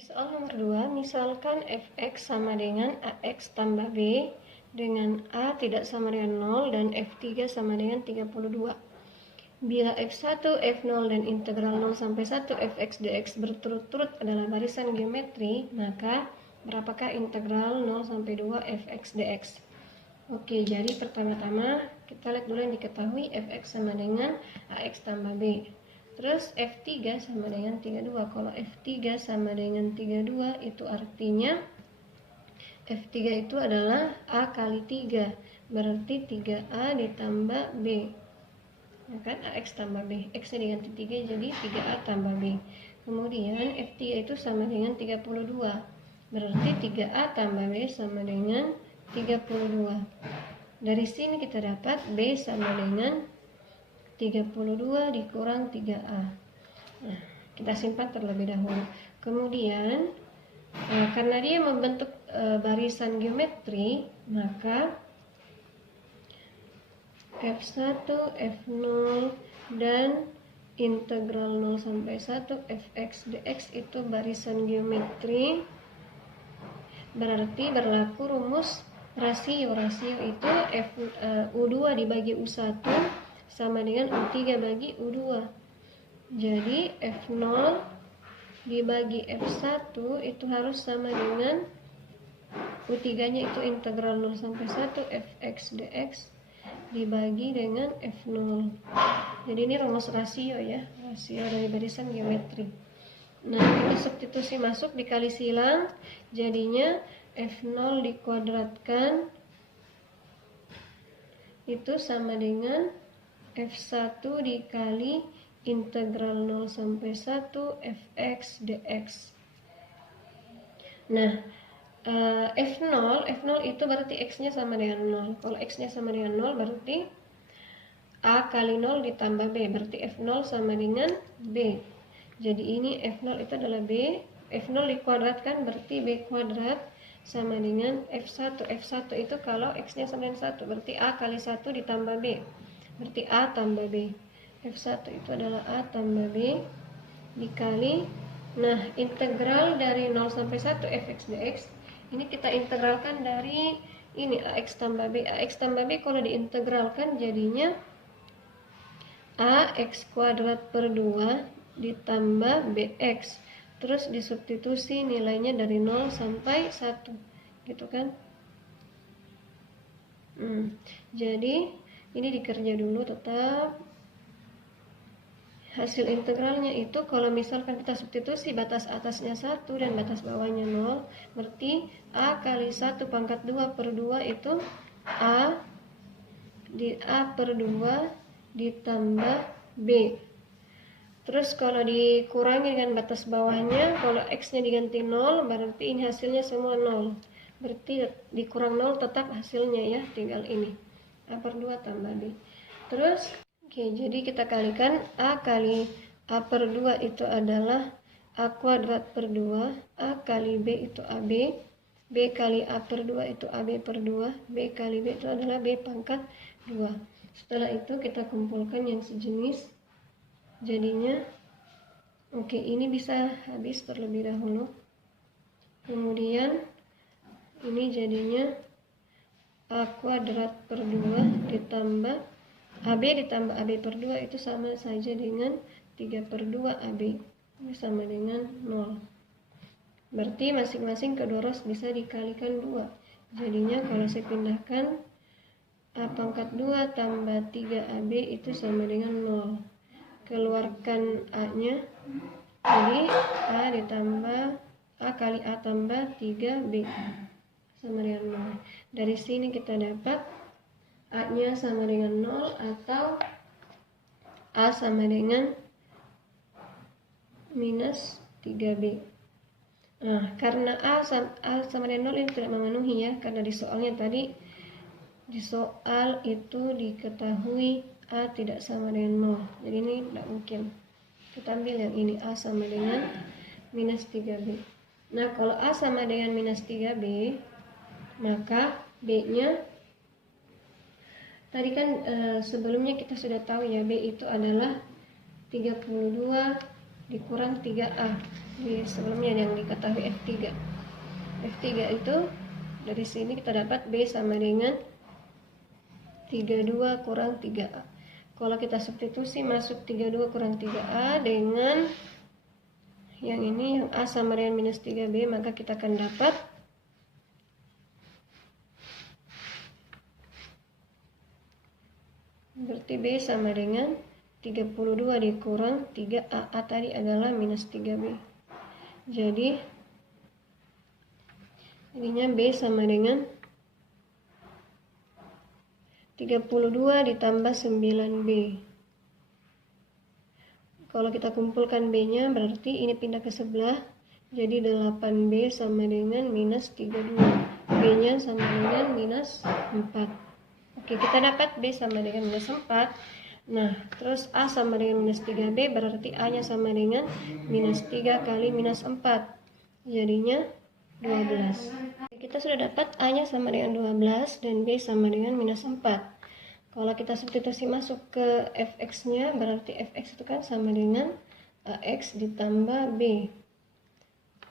Soal nomor 2, misalkan fx sama dengan ax tambah b dengan a tidak sama dengan 0 dan f3 sama dengan 32. Bila f1, f0 dan integral 0 sampai 1 fx dx berturut-turut adalah barisan geometri, maka berapakah integral 0 sampai 2 fx dx? Oke, jadi pertama-tama kita lihat dulu yang diketahui. Fx sama dengan ax tambah b. Terus F3 sama dengan 32. Kalau F3 sama dengan 32 itu artinya F3 itu adalah A kali 3. Berarti 3A ditambah B. Ya kan? AX tambah B. X nya diganti 3 jadi 3A tambah B. Kemudian F3 itu sama dengan 32. Berarti 3A tambah B sama dengan 32. Dari sini kita dapat B sama dengan 32 dikurang 3A. Nah, kita simpan terlebih dahulu. Kemudian karena dia membentuk barisan geometri, maka F1, F0 dan integral 0 sampai 1 fx dx itu barisan geometri. Berarti berlaku rumus rasio. Rasio itu U2 dibagi U1 sama dengan U3 bagi U2. Jadi F0 dibagi F1 itu harus sama dengan U3 nya itu integral 0 sampai 1 fx dx dibagi dengan F0. Jadi ini rumus rasio ya, rasio dari barisan geometri. Nah, ini substitusi masuk dikali silang, jadinya F0 dikuadratkan itu sama dengan F1 dikali integral 0 sampai 1 fx dx. Nah, F0 itu berarti x-nya sama dengan 0. Kalau x-nya sama dengan 0 berarti A kali 0 ditambah B. Berarti F0 sama dengan B. Jadi ini F0 itu adalah B. F0 dikuadratkan berarti B kuadrat sama dengan F1. F1 itu kalau x-nya sama dengan 1. Berarti A kali 1 ditambah B. Berarti A tambah B. F1 itu adalah A tambah B dikali. Nah, integral dari 0 sampai 1 fx dx ini kita integralkan dari ini ax tambah b. Ax tambah b kalau diintegralkan jadinya ax kuadrat per 2 ditambah bx. Terus disubstitusi nilainya dari 0 sampai 1 gitu kan. Jadi ini dikerja dulu tetap. Hasil integralnya itu kalau misalkan kita substitusi batas atasnya 1 dan batas bawahnya 0, berarti A kali 1 pangkat 2 per 2 itu A per 2 ditambah B. Terus kalau dikurangi dengan batas bawahnya, kalau X-nya diganti 0, berarti ini hasilnya semua 0. Berarti dikurang 0 tetap hasilnya ya, tinggal ini. A per 2 tambah B. Terus oke, jadi kita kalikan A kali A per 2 itu adalah A kuadrat per 2, A kali B itu AB, B kali A per 2 itu AB per 2, B kali B itu adalah B pangkat 2. Setelah itu kita kumpulkan yang sejenis, jadinya oke, ini bisa habis terlebih dahulu. Kemudian ini jadinya A kuadrat per 2 ditambah AB ditambah AB per 2 itu sama saja dengan 3 per 2 AB. Ini sama dengan 0. Berarti masing-masing kedua ros bisa dikalikan 2. Jadinya kalau saya pindahkan A pangkat 2 tambah 3 AB itu sama dengan 0. Keluarkan A-nya. Jadi A ditambah A kali A tambah 3B sama dengan 0. Dari sini kita dapat A-nya sama dengan 0 atau A sama dengan minus 3B. Nah, karena A sama dengan 0 ini tidak memenuhi ya, karena di soalnya tadi, di soal itu diketahui A tidak sama dengan 0. Jadi ini tidak mungkin. Kita ambil yang ini, A sama dengan minus 3B. Nah, kalau A sama dengan minus 3B, maka B-nya tadi kan sebelumnya kita sudah tahu ya, B itu adalah 32 dikurang 3A. Di sebelumnya yang diketahui F3. F3 itu dari sini kita dapat B sama dengan 32 kurang 3A. Kalau kita substitusi masuk 32 kurang 3A dengan yang ini, yang A sama dengan minus 3B, maka kita akan dapat berarti B sama dengan 32 dikurang 3A. A tadi adalah minus 3B. Jadi jadinya B sama dengan 32 ditambah 9B. Kalau kita kumpulkan B-nya berarti ini pindah ke sebelah. Jadi 8B sama dengan minus 32. B-nya sama dengan minus 4. Oke, kita dapat B sama dengan minus 4. Nah, terus A sama dengan minus 3B, berarti A-nya sama dengan minus 3 kali minus 4. Jadinya 12. Kita sudah dapat A-nya sama dengan 12 dan B sama dengan minus 4. Kalau kita substitusi masuk ke fx-nya, berarti fx itu kan sama dengan ax ditambah b.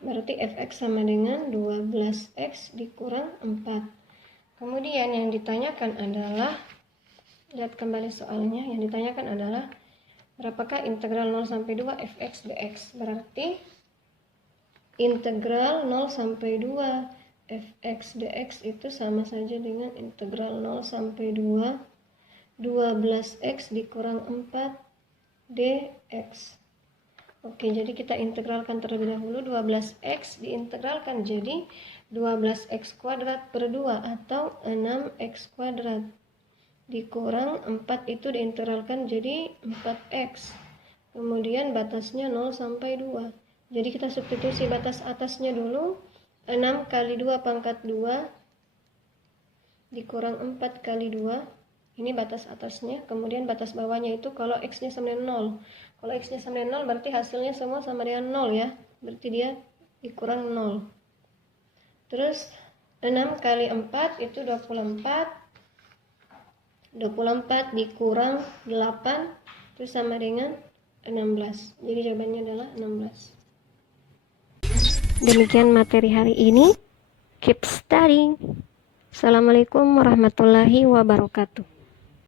Berarti fx sama dengan 12x dikurang 4. Kemudian yang ditanyakan adalah, lihat kembali soalnya, yang ditanyakan adalah berapakah integral 0 sampai 2 fx dx. Berarti integral 0 sampai 2 fx dx itu sama saja dengan integral 0 sampai 2 12x dikurang 4 dx. Oke, jadi kita integralkan terlebih dahulu. 12x diintegralkan jadi 12x kuadrat per 2 atau 6x kuadrat dikurang 4 itu diintegralkan jadi 4x. Kemudian batasnya 0 sampai 2. Jadi kita substitusi batas atasnya dulu. 6 kali 2 pangkat 2 dikurang 4 kali 2. Ini batas atasnya. Kemudian batas bawahnya itu kalau x-nya sama dengan 0. Kalau x-nya sama dengan 0 berarti hasilnya semua sama dengan 0 ya. Berarti dia dikurang 0. Terus 6 kali 4 itu 24. 24 dikurang 8 itu sama dengan 16. Jadi jawabannya adalah 16. Demikian materi hari ini. Keep studying. Assalamualaikum warahmatullahi wabarakatuh.